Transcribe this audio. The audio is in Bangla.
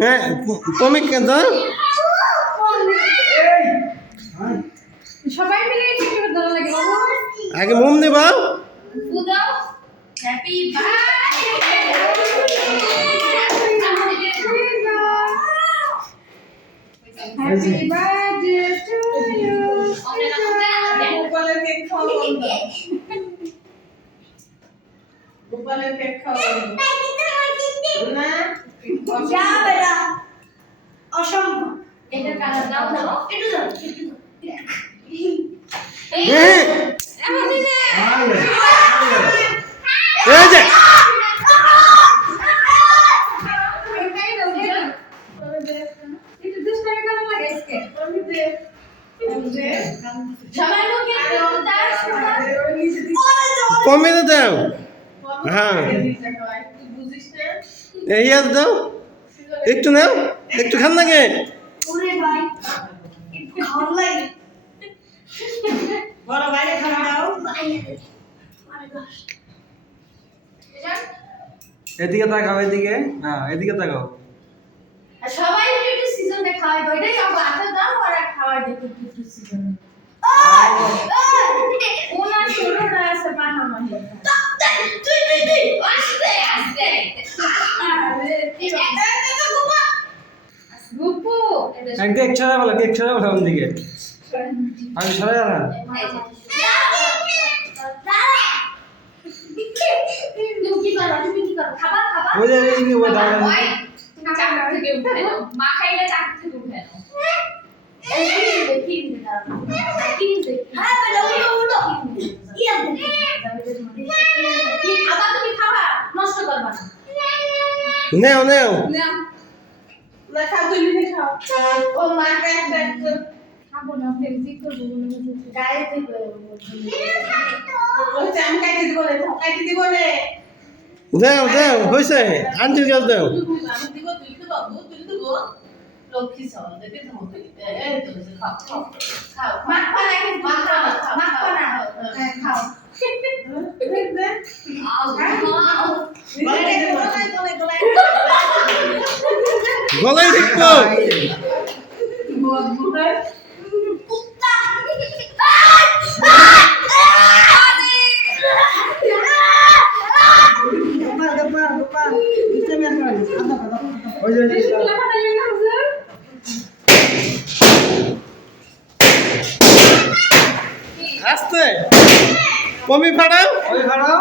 হ্যাঁ কমিক কেন সবাই মিলে একটু ধরা লাগে বাবু আগে মোম দেবা ফুদাও happy birthday happy birthday to you গোপালের কেক খাওয়া বন্ধ গোপালের কেক খাওয়া বন্ধ না যা বেটা অসম্ভব এটা কালার দাও দাও একটু দাও এই এমনই না এই যে একটু দুষ্টামি করা লাগে আজকে সবাই লোকে কমে দাও হ্যাঁ এই আর দাও একটু নাও একটু খান লাগে ওরে ভাই একটু খাওয়া লাগে বড় বাইরে খাওয়া দাও এদিকে তাকাও এদিকে হ্যাঁ এদিকে তাকাও সবাই একটু সিজন দেখায় ওইটাই সব আটা দাও আর খাওয়াই দেখো একটু সিজন ওনার ছোটটা আছে পানা মানে তুই আস্তে আস্তে আরে গুপু এক কেক ছড়া বলো ওদিকে আমি ছড়া না তুমি কি করো খাবার ওই যে এদিকে ওই দাঁড়ানো চাকরি থেকে উঠে নাও মা খাইলে চাকরি থেকে উঠে নাও আবার তুমি খাবা নষ্ট করবা না নেও নেও না খাও তুমি খাও ও মা একটা খাবো না ফেরজি করবো গায়ে থেকে ওই চাম কাটি দিব রে কাটি দিব রে দাও দাও হয়েছে আন্টির কাছে দাও আমি দিব তুই তো বাবু তুই তো গো লক্ষ্মী সল দেখে তো মত এই তো খাও খাও খাও মাখবা নাকি মাখবা না খাও গলায় দেখবো ওই যে আস্তে কমি ফাড়াও ওই খাড়াও